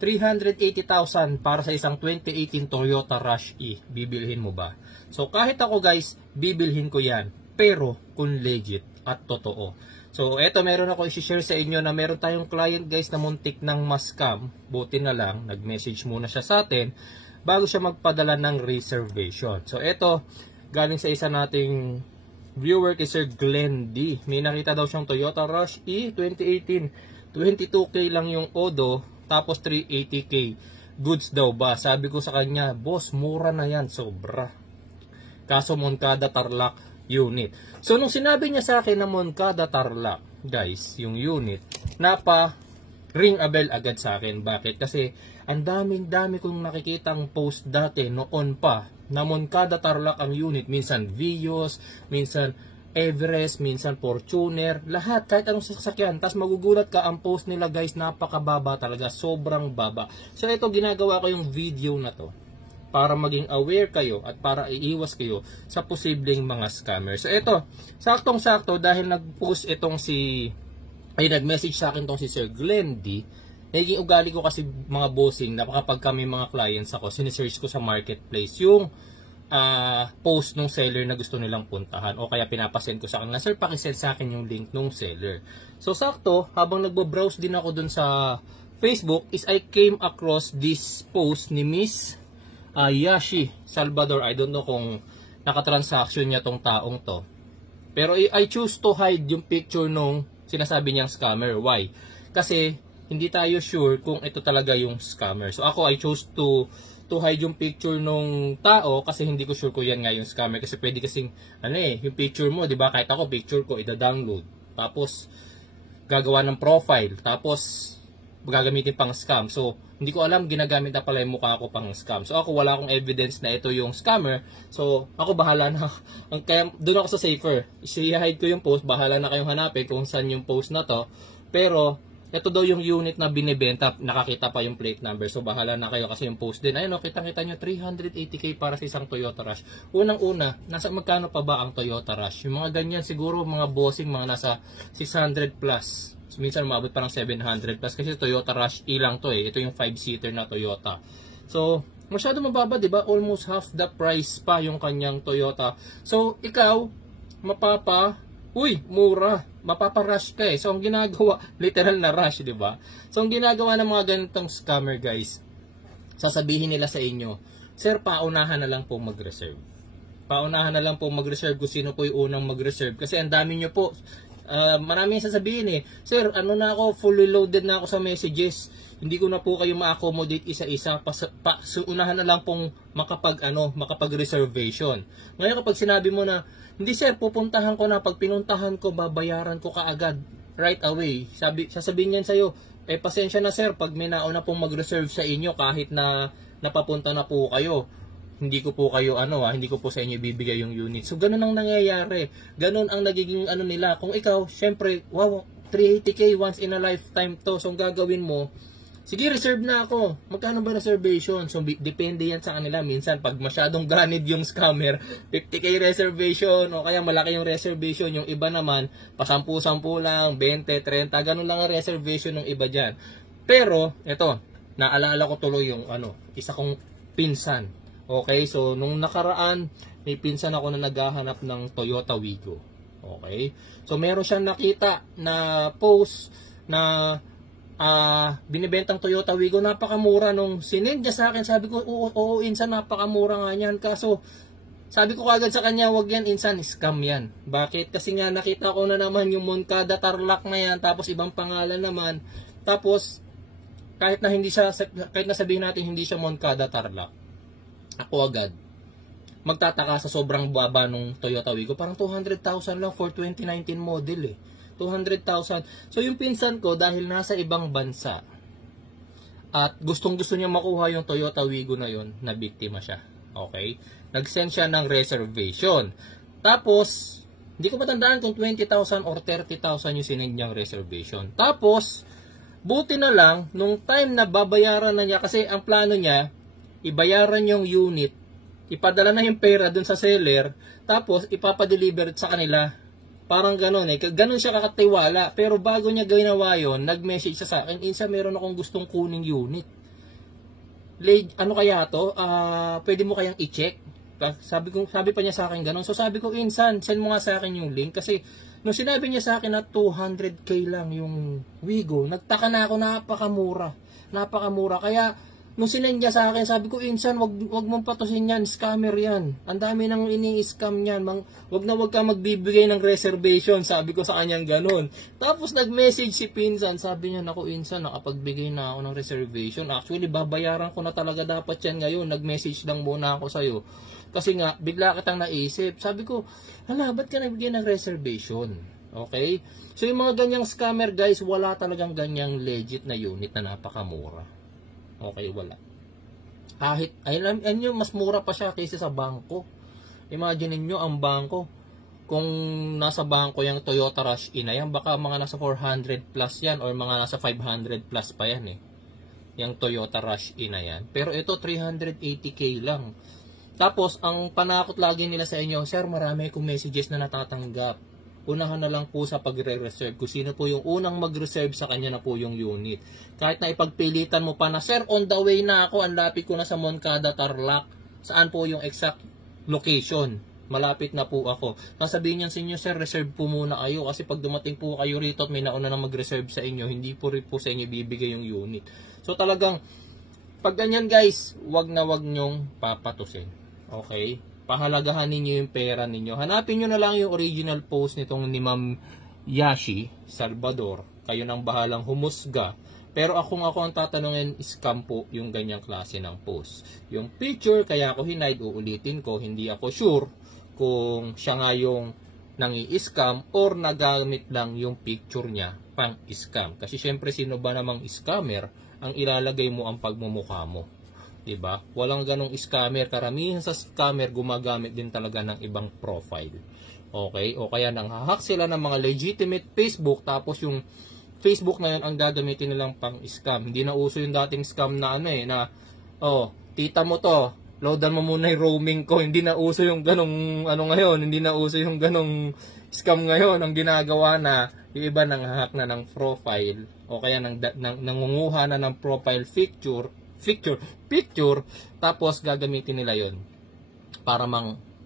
380,000 para sa isang 2018 Toyota Rush E. Bibilhin mo ba? So kahit ako guys, bibilhin ko yan. Pero kung legit at totoo. So eto, meron ako i-share sa inyo na meron tayong client guys na muntik ng ma-scam. Buti na lang, nag-message muna siya sa atin bago siya magpadala ng reservation. So eto, galing sa isa nating viewer kay Sir Glenn D. May nakita daw siyang Toyota Rush E 2018. 22k lang yung odo, tapos 380k. Goods daw ba? Sabi ko sa kanya, boss, mura na yan, sobra. Kaso Moncada Tarlac unit. So nung sinabi niya sa akin na Moncada Tarlac, guys, yung unit, ring a bell agad sa akin. Bakit? Kasi ang dami kong nakikitang post dati noon pa na Moncada Tarlac ang unit. Minsan Vios, minsan Everest, minsan Fortuner, lahat, kahit anong sasakyan. Tapos magugulat ka, ang post nila guys, napakababa talaga, sobrang baba. So ito, ginagawa ko yung video na to para maging aware kayo at para iiwas kayo sa posibleng mga scammer. So ito, saktong-sakto dahil nag-post itong nag-message sa akin tong si Sir Glenn D. Naging ugali ko kasi mga bossing na kapag kami mga clients ako, sinesearch ko sa marketplace yung post nung seller na gusto nilang puntahan, o kaya pinapasend ko sa kanila, sir, pakisend sa akin yung link nung seller. So sakto, habang nagbo-browse din ako dun sa Facebook, is I came across this post ni Miss Yashi Salvador. I don't know kung nakatransaction niya tong taong to, pero I choose to hide yung picture nung sinasabi niyang scammer. Why? Kasi hindi tayo sure kung ito talaga yung scammer. So ako, I chose to hide yung picture nung tao kasi hindi ko sure ko yan nga yung scammer. Kasi pwede kasing, yung picture mo, di ba? Kahit ako, picture ko, ida-download. Tapos, gagawa ng profile. Tapos, gagamitin pang scam. So, hindi ko alam, ginagamit na pala yung mukha ko pang scam. So, ako, wala akong evidence na ito yung scammer. So, ako, bahala na. Kaya, doon ako sa safer. I-hide ko yung post. Bahala na kayong hanapin kung saan yung post na to. Pero, ito daw yung unit na binibenta, nakakita pa yung plate number. So bahala na kayo kasi yung post din. Ayun, kita-kita nyo, 380k para sa isang Toyota Rush. Unang-una, nasa magkano pa ba ang Toyota Rush? Yung mga ganyan siguro, mga bossing, mga nasa 600 plus. So, minsan umabot pa ng 700 plus kasi Toyota Rush E lang to eh. Ito yung 5-seater na Toyota. So, masyado mababa, di ba? Almost half the price pa yung kanyang Toyota. So, ikaw, mura, mapaparush ka eh. So, ang ginagawa, literal na rush, di ba? So, ang ginagawa ng mga ganitong scammer, guys, sasabihin nila sa inyo, sir, paunahan na lang po mag-reserve. Paunahan na lang po mag-reserve kung sino po yung unang mag-reserve. Kasi ang dami nyo po, maraming sasabihin eh, sir, na ako, fully loaded na ako sa messages. Hindi ko na po kayo ma-accommodate isa-isa. So, unahan na lang pong makapag-reservation. Ngayon, kapag sinabi mo na, hindi sir, pupuntahan ko na. Pag pinuntahan ko, babayaran ko kaagad. Right away. Sasabihin niyan sa'yo, pasensya na sir, pag may nauna pong mag-reserve sa inyo, kahit na napapunta na po kayo, hindi ko po kayo, hindi ko po sa inyo bibigay yung unit. So, ganun ang nangyayari. Ganun ang nagiging nila. Kung ikaw, syempre, wow, 380k once in a lifetime to. So, ang gagawin mo, sige, reserve na ako. Magkano ba reservation? So, depende yan sa kanila. Minsan, pag masyadong ganid yung scammer, 50k reservation, o kaya malaki yung reservation. Yung iba naman, pa 10-10 lang, 20, 30, ganun lang ang reservation ng iba dyan. Pero, eto, naalala ko tuloy yung, isa kong pinsan. Okay, so, nung nakaraan, may pinsan ako na naghahanap ng Toyota Wigo. Okay, so, meron siyang nakita na post na binibentang Toyota Wigo, napakamura. Nung sinend niya sa akin, sabi ko, oo, insan, napakamura nga yan. Kaso, sabi ko kagad sa kanya, wag yan, insan, scam yan. Bakit? Kasi nga, nakita ko na naman yung Moncada Tarlac na yan, tapos ibang pangalan naman. Tapos, kahit na sabihin natin hindi siya Moncada Tarlac, ako agad magtataka sa sobrang baba nung Toyota Wigo. Parang 200,000 lang for 2019 model eh. 200,000. So, yung pinsan ko, dahil nasa ibang bansa, at gustong-gusto niya makuha yung Toyota Wigo na yun, na biktima siya. Okay? Nag-send siya ng reservation. Tapos, hindi ko matandaan kung 20,000 or 30,000 yung sinend niyang reservation. Tapos, buti na lang, nung time na babayaran na niya, kasi ang plano niya, ibayaran yung unit, ipadala na yung pera dun sa seller, tapos ipapadeliver sa kanila. Parang gano'n eh. Gano'n siya kakatiwala. Pero bago niya ginawa yun, nag-message siya sa akin, insa meron akong gustong kuning unit. ano kaya to? Pwede mo kayang i-check? Sabi pa niya sa akin ganun. So sabi ko, Insan, send mo nga sa akin yung link. Kasi nung sinabi niya sa akin na 200k lang yung Wigo, nagtaka na ako, napakamura. Napakamura. Kaya nung sinend niya sa akin, sabi ko, Insan, wag mong patusin yan, scammer yan. Ang dami nang ini-scam yan. Wag ka magbibigay ng reservation, sabi ko sa kanyang ganun. Tapos nag-message si Pinsan, sabi niya, naku Insan, nakapagbigay na ako ng reservation. Actually, babayaran ko na talaga dapat yan ngayon. Nag-message lang muna ako sa'yo. Kasi nga, bigla kitang naisip. Sabi ko, hala, ba't ka nagbigay ng reservation? Okay? So yung mga ganyang scammer guys, wala talagang ganyang legit na unit na napakamura. Okay, wala. Kahit, ayun nyo, mas mura pa siya kaysa sa bangko. Imagine niyo ang bangko. Kung nasa bangko yung Toyota Rush E na yan, baka mga nasa 400 plus yan or mga nasa 500 plus pa yan eh. Yung Toyota Rush E na yan. Pero ito, 380k lang. Tapos, ang panakot lagi nila sa inyo, Sir, marami akong messages na natatanggap. Unahan na lang po sa pagre-reserve. Kung sino po yung unang mag-reserve sa kanya na po yung unit. Kahit na ipagpilitan mo pa na, Sir, on the way na ako, ang lapit ko na sa Moncada, Tarlac. Saan po yung exact location? Malapit na po ako. Sasabihin niyan sa inyo, Sir, reserve po muna kayo. Kasi pag dumating po kayo rito at may nauna na mag-reserve sa inyo, hindi po rin po sa inyo bibigay yung unit. So talagang, pag ganyan guys, wag na wag nyong papatusin. Okay? Pahalagahan ninyo yung pera ninyo. Hanapin nyo na lang yung original post nitong ni Ma'am Yashi Salvador. Kayo nang bahalang humusga. Pero kung ako ang tatanungin, scam po yung ganyang klase ng post. Yung picture, kaya ako hinide, uulitin ko, hindi ako sure kung siya nga yung nangi-scam or nagamit lang yung picture niya pang-scam. Kasi syempre, sino ba namang scammer ang ilalagay mo ang pagmumukha mo? Diba? Walang ganong scammer. Karamihan sa scammer gumagamit din talaga ng ibang profile. Okay? O kaya nanghahack sila ng mga legitimate Facebook, tapos yung Facebook na yun ang gagamitin nilang pang-scam. Hindi na uso yung dating scam na tita mo to, loadan mo muna yung roaming ko. Hindi na uso yung ganong ngayon. Hindi na uso yung ganong scam ngayon. Ang ginagawa na, yung iba nanghahack na ng profile o kaya nangunguha na ng profile picture, tapos gagamitin nila yon para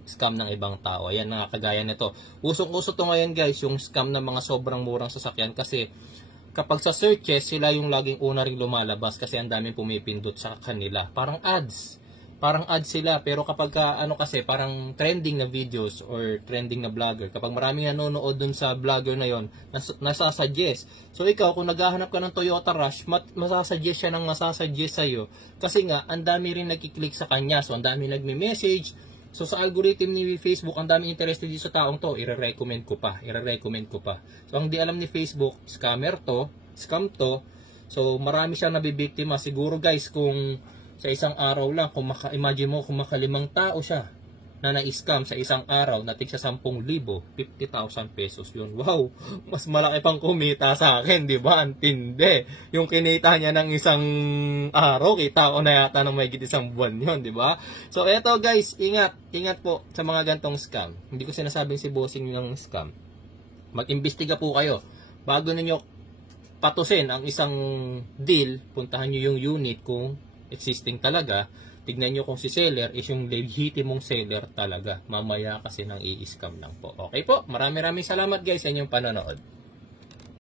scam ng ibang tao. Ayan na kagaya nito. Usong-uso to ngayon guys, yung scam ng mga sobrang murang sasakyan, kasi kapag sa searches, sila yung laging una ring lumalabas kasi ang daming pumipindot sa kanila. Parang ads sila, pero kapag kasi parang trending na videos or trending na vlogger, kapag maraming nanonood dun sa vlogger na yon, nasasuggest. So ikaw, kung naghahanap ka ng Toyota Rush, masasuggest siya ng masasuggest sa'yo. Kasi nga, ang dami rin nagkiklik sa kanya. So ang dami nagme-message. So sa algorithm ni Facebook, ang dami interested dito sa taong to, i-recommend ko pa. So ang di alam ni Facebook, scam to. So marami siyang nabibiktima. Siguro guys, kung sa isang araw lang, imagine mo kung makalimang tao siya na na-scam sa isang araw, natig sa 10,000, 50,000 pesos yun. Wow! Mas malaki pang kumita sa akin, di ba? Antindi. Yung kinita niya ng isang araw, kita ko na yata ng may isang buwan yun, di ba? So, eto guys, ingat po sa mga gantong scam. Hindi ko sinasabing si bossing ng scam. Mag-imbestiga po kayo. Bago ninyo patusin ang isang deal, puntahan nyo yung unit kung existing talaga. Tignan nyo kung si seller is yung legitimong seller talaga. Mamaya kasi nang i-scam lang po. Okay po, maraming salamat guys sa inyong panonood.